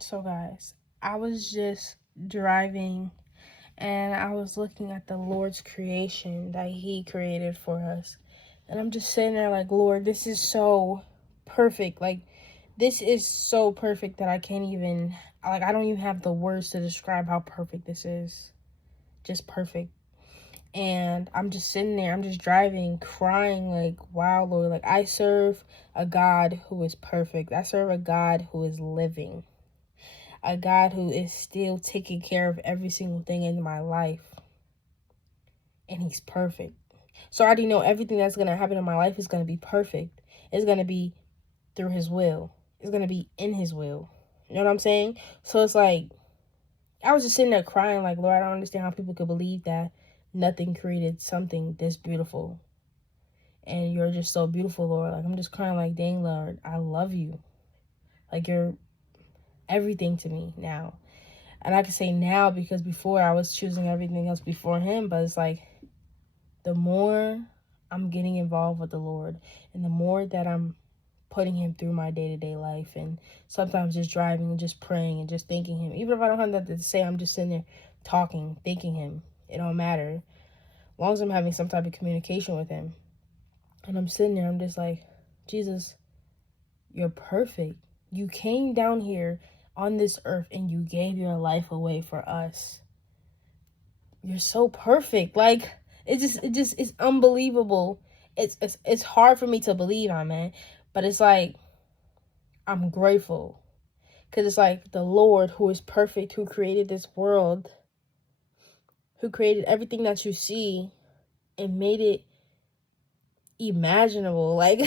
So, guys, I was just driving and I was looking at the Lord's creation that He created for us. And I'm just sitting there like, Lord, this is so perfect. Like, this is so perfect that I can't even, I don't even have the words to describe how perfect this is. Just perfect. And I'm just sitting there, I'm just driving, crying, like, wow, Lord, like, I serve a God who is perfect. I serve a God who is living. A God who is still taking care of every single thing in my life. And He's perfect. So I already know everything that's going to happen in my life is going to be perfect. It's going to be through His will. It's going to be in His will. You know what I'm saying? So it's like, I was just sitting there crying like, Lord, I don't understand how people could believe that nothing created something this beautiful. And you're just so beautiful, Lord. Like, I'm just crying like, dang, Lord, I love you. Like, you're everything to me now. And I can say now because before I was choosing everything else before Him. But it's like, the more I'm getting involved with the Lord and the more that I'm putting Him through my day-to-day life, and sometimes just driving and just praying and just thanking Him. Even if I don't have nothing to say, I'm just sitting there talking, thanking Him. It don't matter. As long as I'm having some type of communication with Him. And I'm sitting there, I'm just like, Jesus, you're perfect. You came down here on this earth and you gave your life away for us. You're so perfect. Like, it's unbelievable. It's hard for me to believe, man. But it's like, I'm grateful. Because it's like the Lord who is perfect, who created this world, who created everything that you see and made it imaginable. Like,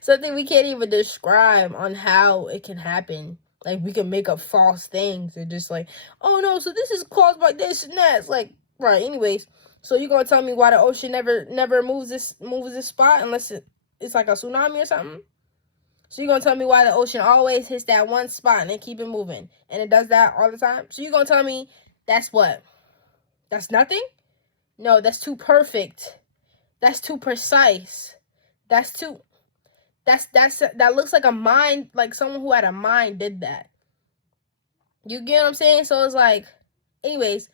something we can't even describe on how it can happen. Like, we can make up false things and just like, oh no, so this is caused by this and that. It's like, right, anyways. So you're gonna tell me why the ocean never moves this spot unless it's like a tsunami or something? So you're gonna tell me why the ocean always hits that one spot and it keep it moving, and it does that all the time? So you're gonna tell me that's what? That's nothing? No, that's too perfect. That's too precise. That looks like a mind, like someone who had a mind did that. You get what I'm saying? So it's like, anyways,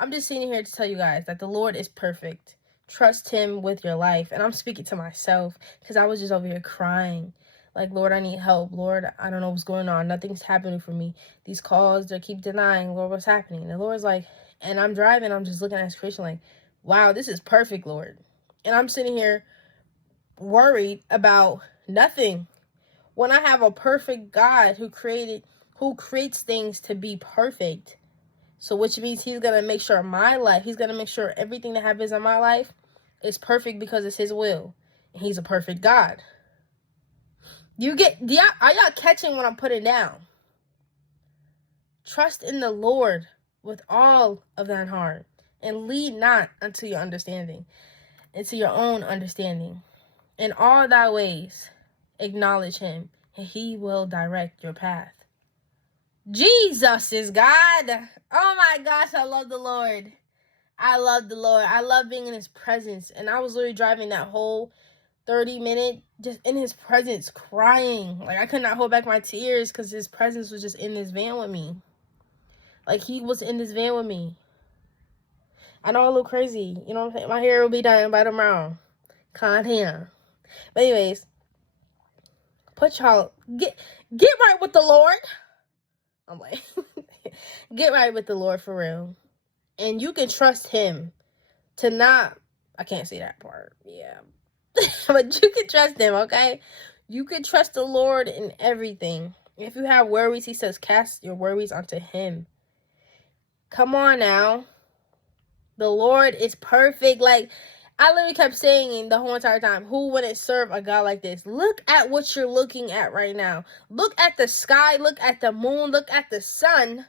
I'm just sitting here to tell you guys that the Lord is perfect. Trust Him with your life. And I'm speaking to myself because I was just over here crying. Like, Lord, I need help. Lord, I don't know what's going on. Nothing's happening for me. These calls, they keep denying, Lord, what's happening? And the Lord's like, and I'm driving, I'm just looking at His creation like, wow, this is perfect, Lord. And I'm sitting here worried about nothing when I have a perfect God who creates things to be perfect. So which means He's going to make sure my life, He's going to make sure everything that happens in my life is perfect because it's His will. And He's a perfect God. Are y'all catching what I'm putting down? Trust in the Lord with all of thine heart, and lead not unto your understanding, into your own understanding. In all thy ways, acknowledge Him, and He will direct your path. Jesus is God. Oh my gosh, I love the Lord. I love the Lord. I love being in His presence. And I was literally driving that whole 30-minute just in His presence, crying. Like, I could not hold back my tears because His presence was just in this van with me. Like, He was in this van with me. I know I look crazy. You know what I'm saying? My hair will be done by tomorrow. Can't hear. But anyways, get right with the Lord. I'm like, get right with the Lord for real. And you can trust Him to not, I can't say that part. Yeah. But you can trust Him, okay? You can trust the Lord in everything. If you have worries, He says, cast your worries onto Him. Come on now. The Lord is perfect. Like, I literally kept saying the whole entire time, who wouldn't serve a God like this? Look at what you're looking at right now. Look at the sky. Look at the moon. Look at the sun.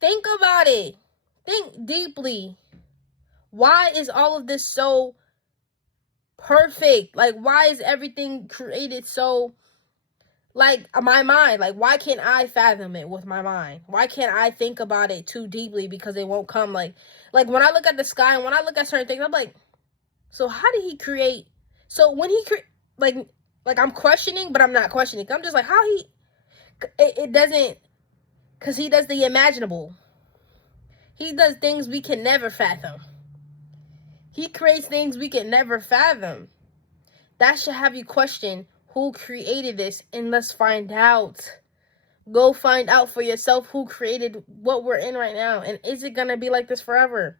Think about it. Think deeply. Why is all of this so perfect? Like, why is everything created so, like, my mind? Like, why can't I fathom it with my mind? Why can't I think about it too deeply because it won't come? Like when I look at the sky and when I look at certain things, I'm like, so how did He create? So when He like I'm questioning, but I'm not questioning. I'm just like, how He, It doesn't, because he does the imaginable. He does things we can never fathom. He creates things we can never fathom. That should have you question who created this, and let's find out. Go find out for yourself who created what we're in right now. And is it going to be like this forever?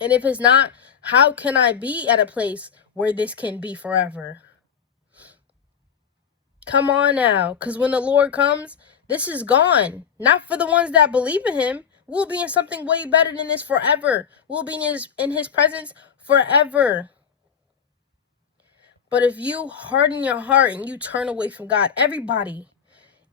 And if it's not, how can I be at a place where this can be forever? Come on now. Because when the Lord comes, this is gone. Not for the ones that believe in him. We'll be in something way better than this forever. We'll be in his presence forever. But if you harden your heart and you turn away from God, everybody,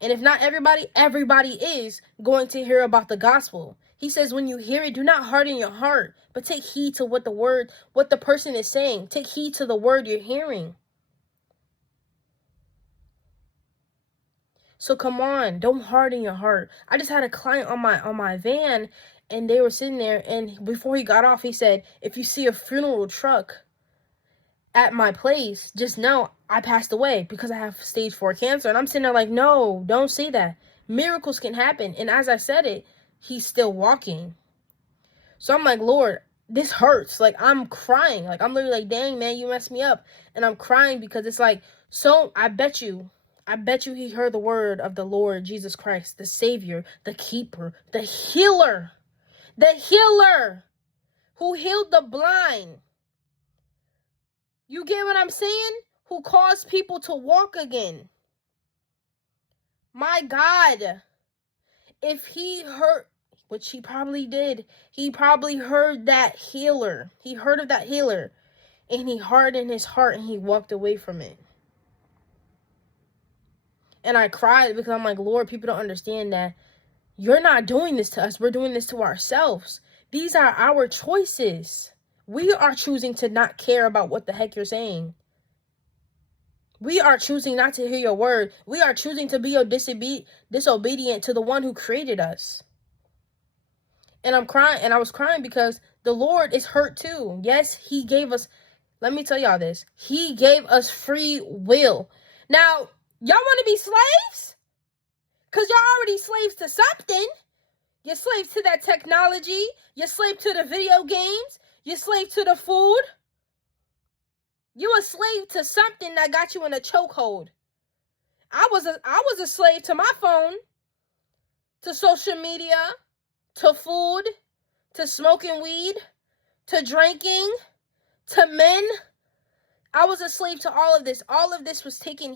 and if not everybody, everybody is going to hear about the gospel. He says, when you hear it, do not harden your heart, but take heed to what the person is saying. Take heed to the word you're hearing. So come on, don't harden your heart. I just had a client on my van, and they were sitting there, and before he got off, he said, if you see a funeral truck at my place, just know I passed away because I have stage 4 cancer. And I'm sitting there like, no, don't say that. Miracles can happen. And as I said it, he's still walking. So I'm like, Lord, this hurts. Like, I'm crying. Like, I'm literally like, dang, man, you messed me up. And I'm crying because it's like, so I bet you he heard the word of the Lord Jesus Christ, the Savior, the Keeper, the Healer who healed the blind. You get what I'm saying? Who caused people to walk again. My God. If he heard, which he probably did, he probably heard that healer. He heard of that healer. And he hardened his heart and he walked away from it. And I cried because I'm like, Lord, people don't understand that you're not doing this to us. We're doing this to ourselves. These are our choices. We are choosing to not care about what the heck you're saying. We are choosing not to hear your word. We are choosing to be disobedient to the one who created us. And I'm crying, and I was crying because the Lord is hurt too. Yes, he gave us, let me tell y'all this. He gave us free will. Now, y'all want to be slaves? Because y'all already slaves to something. You're slaves to that technology. You're slave to the video games. You're slave to the food. You a slave to something that got you in a chokehold. I was a slave to my phone, to social media, to food, to smoking weed, to drinking, to men. I was a slave to all of this. All of this was taking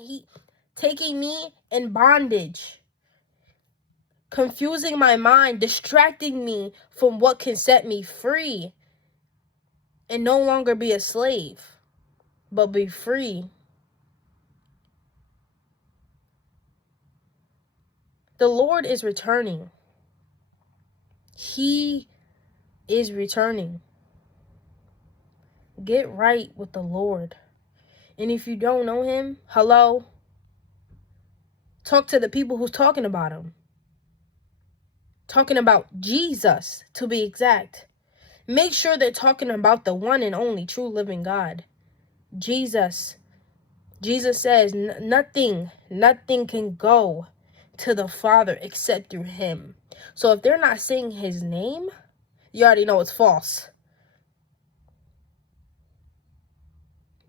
me in bondage, confusing my mind, distracting me from what can set me free and no longer be a slave, but be free. The Lord is returning. He is returning. Get right with the Lord. And if you don't know him, hello, talk to the people who's talking about him. Talking about Jesus, to be exact. Make sure they're talking about the one and only true living God. Jesus. Jesus says nothing can go to the Father except through him. So if they're not saying his name, you already know it's false.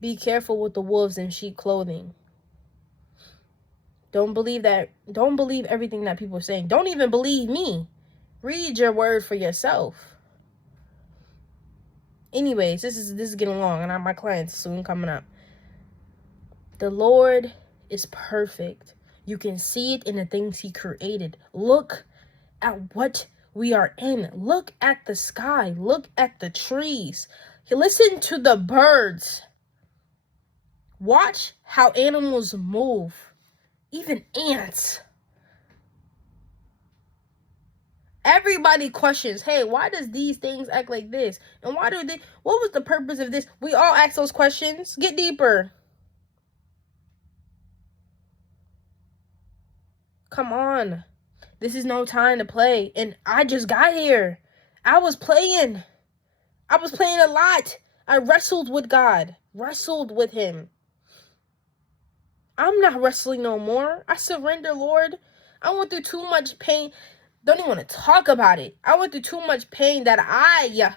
Be careful with the wolves in sheep clothing. Don't believe everything that people are saying. Don't even believe me. Read your word for yourself. Anyways, this is getting long, and my client's soon coming up. The Lord is perfect. You can see it in the things he created. Look at what we are in. Look at the sky. Look at the trees. Listen to the birds. Watch how animals move. Even ants. Everybody questions, hey, why does these things act like this? And what was the purpose of this? We all ask those questions. Get deeper. Come on. This is no time to play. And I just got here. I was playing a lot. I wrestled with God. Wrestled with him. I'm not wrestling no more. I surrender, Lord. I went through too much pain. Don't even want to talk about it. I went through too much pain that I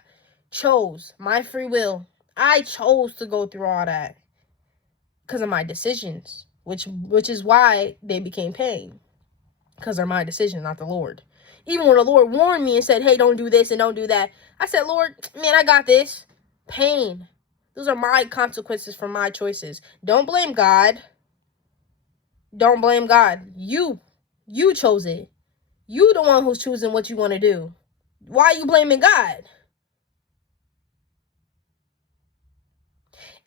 chose my free will. I chose to go through all that because of my decisions, which is why they became pain, because they're my decisions, not the Lord. Even when the Lord warned me and said, hey, don't do this and don't do that, I said, Lord, man, I got this. Pain. Those are my consequences for my choices. Don't blame God. Don't blame God. You chose it. You the one who's choosing what you want to do. Why are you blaming God?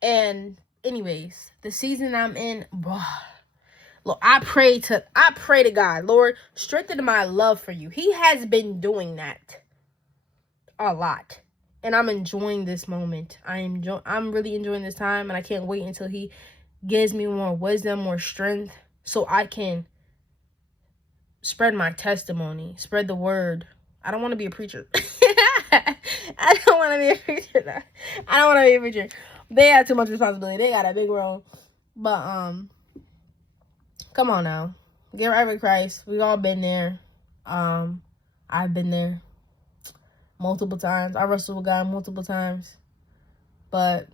And anyways, the season I'm in, Lord, I pray to God, Lord, strengthen my love for you. He has been doing that a lot. And I'm enjoying this moment. I'm really enjoying this time, and I can't wait until he gives me more wisdom, more strength, so I can spread my testimony, spread the word. I don't want to be a preacher. I don't want to be a preacher. I don't want to be a preacher. They have too much responsibility. They got a big role. But come on now. Get right with Christ. We've all been there. I've been there multiple times. I wrestled with God multiple times. But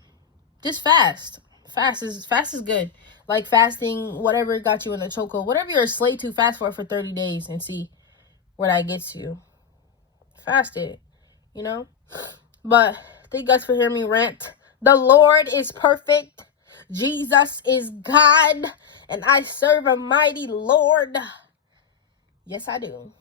just fast. Fast is good. Like fasting, whatever got you in the chokehold, whatever you're a slave to, fast for it for 30 days and see where that gets you. Fast it, you know? But thank you guys for hearing me rant. The Lord is perfect. Jesus is God. And I serve a mighty Lord. Yes, I do.